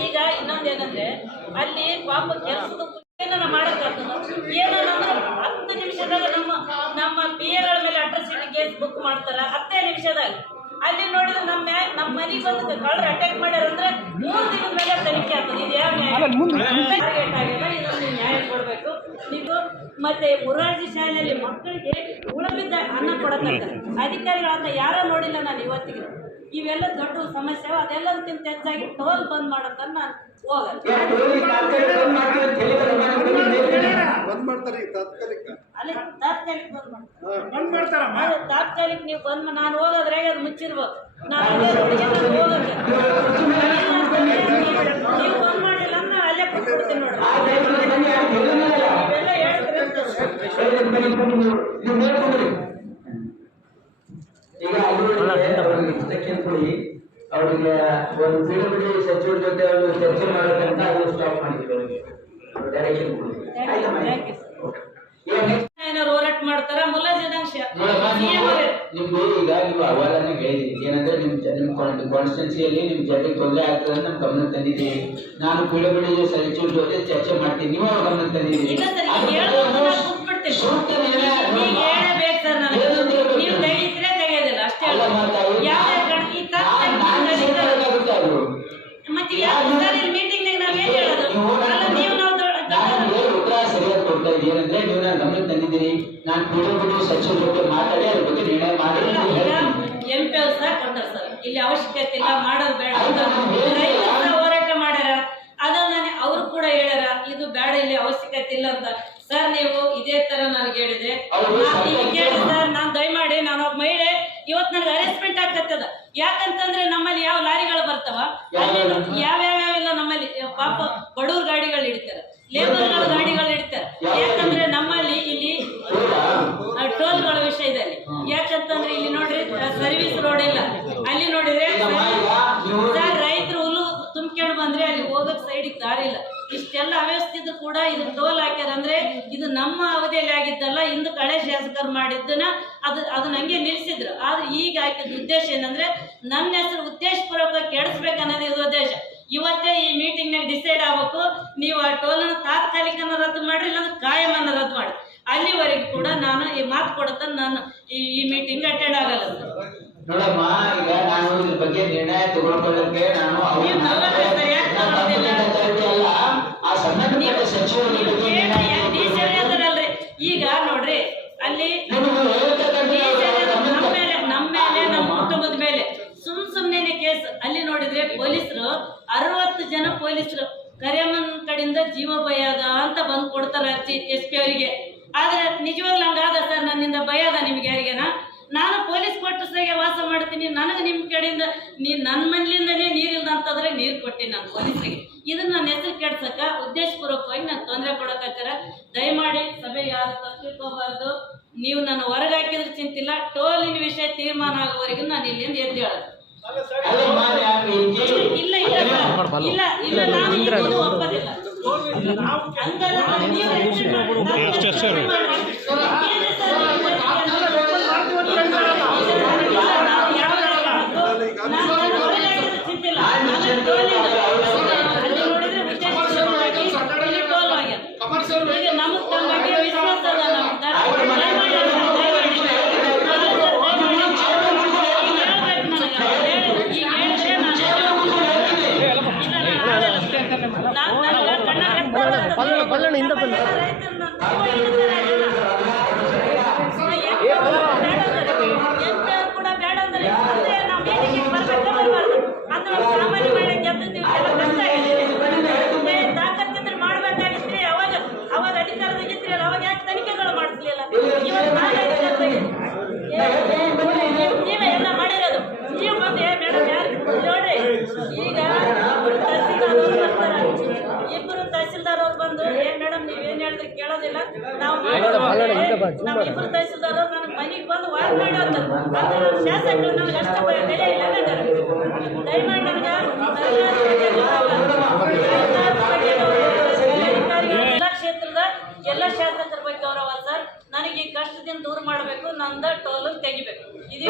ಈಗ ಇನ್ನೊಂದೇನಂದ್ರೆ ಅಲ್ಲಿ ಪಾಪ ಕೆಲಸದ ಏನಾರ ಮಾಡಕ್ಕಾಗ್ತದ ಏನಾರ ಅಂದ್ರೆ ಹತ್ತು ನಿಮಿಷದಾಗ ನಮ್ಮ ನಮ್ಮ ಪಿ ಎಗಳ ಮೇಲೆ ಅಟ್ರಾಸಿಟಿ ಕೇಸ್ ಬುಕ್ ಮಾಡ್ತಾರ ಹತ್ತೇ ನಿಮಿಷದಾಗ ಅಲ್ಲಿ ನೋಡಿದ್ರೆ ನಮ್ಮ ನಮ್ಮ ಮನೆಗೆ ಬಂದು ಕಳ್ಳರು ಅಟ್ಯಾಕ್ ಮಾಡ್ಯಾರ ಅಂದ್ರೆ ಮೂರು ದಿನದ ಮೇಲೆ ತನಿಖೆ ಆಗ್ತದೆ. ಇದು ಯಾವ ನ್ಯಾಯ ಟಾರ್ಗೆಟ್ ಆಗಿಲ್ಲ ಇದೊಂದು ನ್ಯಾಯ ಕೊಡಬೇಕು. ನೀವು ಮತ್ತೆ ಮುರಾರ್ಜಿ ಶಾಲೆಯಲ್ಲಿ ಮಕ್ಕಳಿಗೆ ಉಳಬಿದ್ದ ಅನ್ನ ಕೊಡತಕ್ಕ ಅಧಿಕಾರಿಗಳಂತ ಯಾರ ನೋಡಿಲ್ಲ ನಾನು ಇವತ್ತಿಗೆ. ಇವೆಲ್ಲ ದೊಡ್ಡ ಸಮಸ್ಯೆ. ಅದೆಲ್ಲದಕ್ಕಿಂತ ಹೆಚ್ಚಾಗಿ ಟೋಲ್ ಬಂದ್ ಮಾಡತ್ತ ನಾನು ತಾತ್ಕಾಲಿಕ ಅಲ್ಲಿ ತಾತ್ಕಾಲಿಕ ಬಂದ್ ಮಾಡ್ತಾರೆ. ಬಂದ್ ಮಾಡ್ತಾರಮ್ಮ? ಅದು ತಾತ್ಕಾಲಿಕ ನೀವು ಬಂದ್ ನಾನು ಹೋಗೋದ್ರೆ ಅದು ಮುಚ್ಚಿರ್ಬೋದು? ನಾನು ಹೋಗಕ್ಕೆ ನೀವು ಬಂದ್ ಮಾಡಿಲ್ಲ ಅಂದ್ರೆ ಅಲ್ಲೇ ಕೊಟ್ಬಿಡ್ತೀನಿ ನೋಡ್ರಿ ಇವೆಲ್ಲ ಹೇಳ್ತೀರಿ ಈಗ ಕೊಡಿ ಅವರಿಗೆ ಒಂದು ಪಿಡಬ್ಲ್ಯೂ ಸಚಿವರ ಜೊತೆ ಒಂದು ಚರ್ಚೆ ಮಾಡೋದಂತ ಅದು ಸ್ಟಾಪ್ ಮಾಡಿದ್ರು ಅವರಿಗೆ. ಡೈರೆಕ್ಷನ್ ಹೋರಾಟ ಮಾಡ್ತಾರ? ಮುಲ್ಲಾ ಜನಾಂಶ. ನಿಮ್ದು ಈಗ ನೀವು ಅವಾಗನೇ ಹೇಳಿದ್ರಿ ಏನಂದ್ರೆ ನಿಮ್ ನಿಮ್ ಕಾನ್ಸ್ಟಿಟ್ಯೂನ್ಸಿಯಲ್ಲಿ ನಿಮ್ ಜನರಿಗೆ ತೊಂದರೆ ಆಗ್ತದೆ ನಮ್ ಗಮನ ತಂದಿದ್ದೀವಿ ನಾನು ಪೀಳಿಗೆ ಸಚಿವರ ಜೊತೆ ಚರ್ಚೆ ಮಾಡ್ತೀನಿ. ನೀವು ಗಮನ ಗಮನಕ್ಕೆ ನಾವ್ ಏನ್ ಹೇಳೋದು? ನೀವು ನೀವು ಸರಿಯಾಗಿ ಕೊಡ್ತಾ ನೀವು ನಾನು ಸಚಿವರ ಮಾತಾಡಿ ಅದ್ರ ಬಗ್ಗೆ ನಿರ್ಣಯ ಮಾಡಿ ಎಂ ಪಿ ಅವ್ರು ಸಹ ಕೊಟ್ಟಾರ ಸರ್. ಇಲ್ಲಿ ಅವಶ್ಯಕತೆ ಇಲ್ಲ ಮಾಡೋದು ಬೇಡ ರೈತರು ಹೋರಾಟ ಮಾಡ್ಯಾರ. ಅದನ್ನ ಅವ್ರು ಕೂಡ ಹೇಳ್ಯಾರ. ಇದು ಬೇಡ ಇಲ್ಲಿ ಅವಶ್ಯಕತೆ ಇಲ್ಲ ಅಂತ. ಸರ್ ನೀವು ಇದೇ ತರ ನನಗೆ ಹೇಳಿದೆ. ನಾನ್ ದಯಮಾಡಿ ನಾನು ಒಬ್ಬ ಮಹಿಳೆ. ಇವತ್ತು ನನಗೆ ಅರೇಂಜ್ಮೆಂಟ್ ಆಗ್ತದ ಯಾಕಂತಂದ್ರೆ ನಮ್ಮಲ್ಲಿ ಯಾವ ಲಾರಿಗಳು ಬರ್ತವ ಅಲ್ಲಿ ಯಾವ ಯಾವ್ಯಾವೆಲ್ಲ ನಮ್ಮಲ್ಲಿ ಪಾಪ ಬಡವ್ರ ಗಾಡಿಗಳು ಇಡ್ತಾರೆ ಲೇಬರ್ಗಳ ಗಾಡಿಗಳು ಇಡ್ತಾರೆ. ಯಾಕಂದ್ರೆ ನಮ್ಮಲ್ಲಿ ಇಲ್ಲಿ ಟೋಲ್ಗಳ ವಿಷಯದಲ್ಲಿ ಯಾಕಂತಂದ್ರೆ ಇಲ್ಲಿ ನೋಡ್ರಿ ಸರ್ವಿಸ್ ರೋಡ್ ಇಲ್ಲ. ಇಷ್ಟೆಲ್ಲ ಅವ್ಯವಸ್ಥಿತ ಕೂಡ ಇದು ಟೋಲ್ ಹಾಕ್ಯಾರ ಅಂದ್ರೆ ಇದು ನಮ್ಮ ಅವಧಿಯಲ್ಲಿ ಆಗಿದ್ದಲ್ಲ ಇಂದು ಕಳೆ ಶಾಸಕರು ಮಾಡಿದ್ದನ್ನ ಅದು ಅದನ್ನ ಹಂಗೆ ನಿಲ್ಸಿದ್ರು. ಆದ್ರೆ ಈಗ ಹಾಕಿದ ಉದ್ದೇಶ ಏನಂದ್ರೆ ನನ್ನ ಹೆಸರು ಉದ್ದೇಶಪೂರ್ವಕ ಕೆಡಿಸ್ಬೇಕು ಅನ್ನೋದು ಇದು ಉದ್ದೇಶ. ಇವತ್ತೇ ಈ ಮೀಟಿಂಗ್ ನಾಗ ಡಿಸೈಡ್ ಆಗ್ಬೇಕು ನೀವು ಆ ಟೋಲನ್ನು ತಾತ್ಕಾಲಿಕನ ರದ್ದು ಮಾಡ್ರಿ ಇಲ್ಲಾಂದ್ರೆ ಕಾಯಮನ್ನ ರದ್ದು ಮಾಡಿ ಅಲ್ಲಿವರೆಗೂ ಕೂಡ ನಾನು ಈ ಮಾತು ಕೊಡುತ್ತ ನಾನು ಈ ಈ ಮೀಟಿಂಗ್ ಅಟೆಂಡ್ ಆಗಲ್ಲ. ನೋಡಮ್ಮ ಈಗ ನಾನು ಇದ್ರ ಬಗ್ಗೆ ನಿರ್ಣಯ ತಗೊಳ್ಕೊಳ್ಳಕ್ಕೆ ನಾನು ಈಗ ನೋಡ್ರಿ ಅಲ್ಲಿ ನಮ್ಮ ಮೇಲೆ ನಮ್ಮ ಕುಟುಂಬದ ಮೇಲೆ. ಸುಮ್ ಸುಮ್ನೆ ಕೇಸ್ ಅಲ್ಲಿ ನೋಡಿದ್ರೆ ಪೊಲೀಸರು ಅರವತ್ತು ಜನ ಪೊಲೀಸರು ಕರಿಯಮ್ಮನ ಕಡೆಯಿಂದ ಜೀವ ಭಯ ಅದ ಅಂತ ಬಂದು ಕೊಡ್ತಾರ ಅರ್ಜಿ ಎಸ್ ಪಿ ಅವರಿಗೆ. ಆದ್ರೆ ನಿಜವಾಗ್ಲೂ ಹಂಗಾದ ಸರ್ ನನ್ನಿಂದ ಭಯ ಅದ ನಿಮ್ಗೆ ಯಾರಿಗೇನ? ನಾನು ಪೊಲೀಸ್ ಕ್ವಾರ್ಟರ್ಸ್ನಾಗೆ ವಾಸ ಮಾಡ್ತೀನಿ ನನಗೆ ನಿಮ್ಮ ಕಡೆಯಿಂದ ನೀ ನನ್ನ ಮನೆಯಿಂದನೇ ನೀರಿಲ್ಲ ಅಂತಂದ್ರೆ ನೀರು ಕೊಟ್ಟಿನಿ ನಾನು ಪೊಲೀಸರಿಗೆ. ಇದನ್ನ ನನ್ನ ಹೆಸರು ಕೆಡ್ಸಕ್ಕ. ಉದ್ದೇಶಪೂರ್ವಕವಾಗಿ ನಾನು ತೊಂದರೆ ಕೊಡಕತ್ತಾರ ದಯಮಾಡಿ ಸಭೆ ಯಾರು ತಪ್ಪಿಕೋಬಾರ್ದು ನೀವು ನಾನು ಹೊರಗೆ ಹಾಕಿದ್ರೆ ಚಿಂತಿಲ್ಲ. ಟೋಲಿನ ವಿಷಯ ತೀರ್ಮಾನ ಆಗುವವರೆಗೂ ನಾನು ಇಲ್ಲಿಂದ ಎದ್ದು ಹೇಳೋದು. ಇಲ್ಲಿ ಇಲ್ಲ ಇಲ್ಲ. ನಾನು ಒಪ್ಪೋದಿಲ್ಲ. ಹಂಗಲ್ಲ ಸರ್, ನೀವು extend ಮಾಡಿ. ನಾನು extend ಮಾಡಿ. ಏನ್ರಿ ಸರ್ ನೀವು ಇಲ್ಲ, ನಾವು ಯಾವಾಗ ಮಾಡ್ಬೇಕು? ನಾನು ನನ್ನ ಹೊರಗೆ ಹಾಕಿದ್ರೆ ಚಿಂತಿಲ್ಲ. ನನಗೆ ಟೋಲಿಲ್ಲ. ಅಲ್ಲಿ ನೋಡಿದ್ರೆ ಉದ್ದೇಶಪೂರ್ವಕವಾಗಿ ಇಲ್ಲಿ ಟೋಲ್ ಆಗ್ಯದ. ಈಗ ನಮಗ್ ತಮ್ಮ ಬಗ್ಗೆ ವಿಶ್ವಾಸ ಅದ ನಮ್ಗೆ. ದಯಮಾಡಿ ಅದನ್ನ ದಯಮಾಡಿ. ಈಗ ಹೇಳ್ಬೇಕು ನನಗೆ. ಹೇಳಿ, ಈಗ ಹೇಳಿದ್ರೆ ನಾನು ಇಲ್ಲ, ನಾನು ನನಗೆ ಕಣ್ಣಾಗ ಎತ್ಕೊಳ್ಳೋದು. ಹೇಳಿದ್ರೆ ಕೇಳೋದಿಲ್ಲ. ನಾವು ಬಲ್ಲಣ್ಣ, ಹಿಂದೆ ಬಾ, ಮನೆಗೆ ಅವ್ರು ಬಂದು ವಾರ ಮಾಡೋದು ಶಾಸಕರು ನಮ್ಗೆ ಅಷ್ಟು ಬೆಲೆ ಇಲ್ಲ ದಯಮಾಡಿ ನನಗೆ ಎಲ್ಲ ಕ್ಷೇತ್ರದ ಎಲ್ಲ ಶಾಸಕರ ಬಗ್ಗೆ ಗೌರವ ಸರ್. ನನಗೆ ಈ ಕಷ್ಟದಿಂದ ದೂರ ಮಾಡಬೇಕು ನಂದ ಟೋಲ್ ತೆಗಿಬೇಕು. ಇದೇ